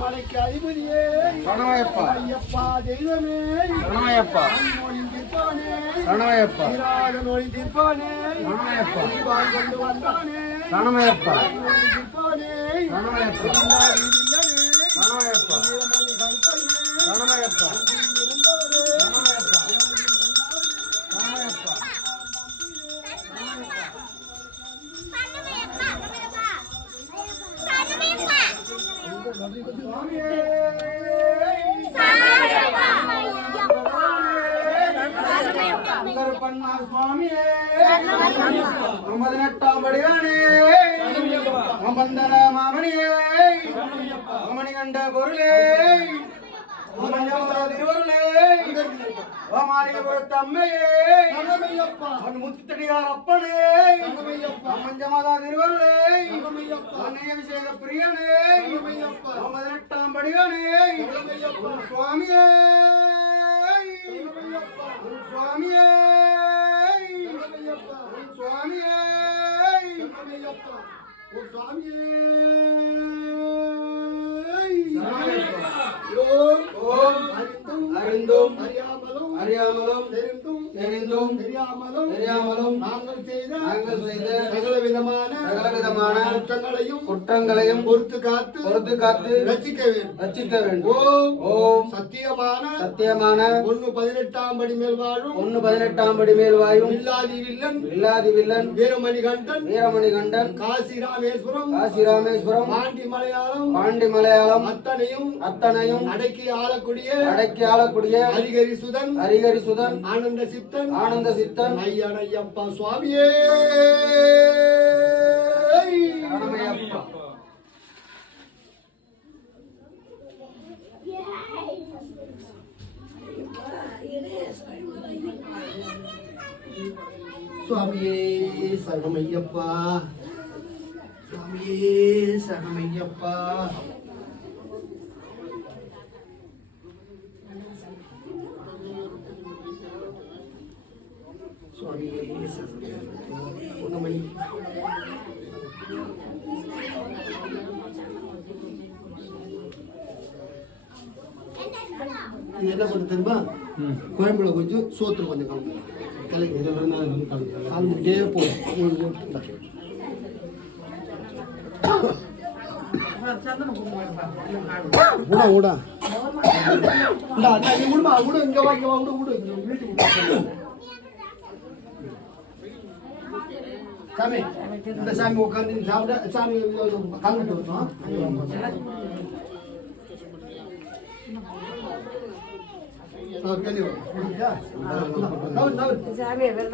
மலைக்கு அதிபதியே ஐயப்பா தெய்வமே சரணமையப்பா நோய் தீர்ப்பானே கொண்டு வந்தானே சரணமையப்பா சரணமையப்பா சரணமையப்பா சுவாமியே 18ஆம் படியானே வந்தன மாமணியே மணிகண்ட பொருளே திருவருளே மாளிகைபுரத்தம்மையே முத்தடியார் அப்பனே மஞ்சமாதா திருவருளே அபிஷேக பிரியனே 18ஆம் படியானே சுவாமியே சுவாமியே சுவாமியே சுவாமியே அறிந்தும் அறியாமலும் தெரிந்தும் தெரியாமலும் நாங்கள் செய்த சகல விதமான குற்றங்களையும் பொறுத்து காத்து ரட்சிக்க வேண்டும். ஓம் சத்தியமான 118ஆம் படி மேல் வாழும் இல்லாதி வில்லன் வீரமணிகண்டன் காசி ராமேஸ்வரம் பாண்டி மலையாளம் அத்தனையும் அடக்கி ஆளக்கூடிய ஹரிகரி சுதன் ஆனந்த சித்தன் ஐயப்பா சுவாமியே சரணமையப்பா. சுவாமியே சரணமையப்பா சுவாமியே சரணமையப்பா சுவாமியே இது என்ன பண்ண தெரியுமா குழம்புல கொஞ்சம் சோத்துல கொஞ்சம் கலந்துக்கிட்டே போகும் சாமி இந்த சாமி உட்காந்து சாப்பிட சாமி கலந்துட்டு வந்தோம். கேள்வி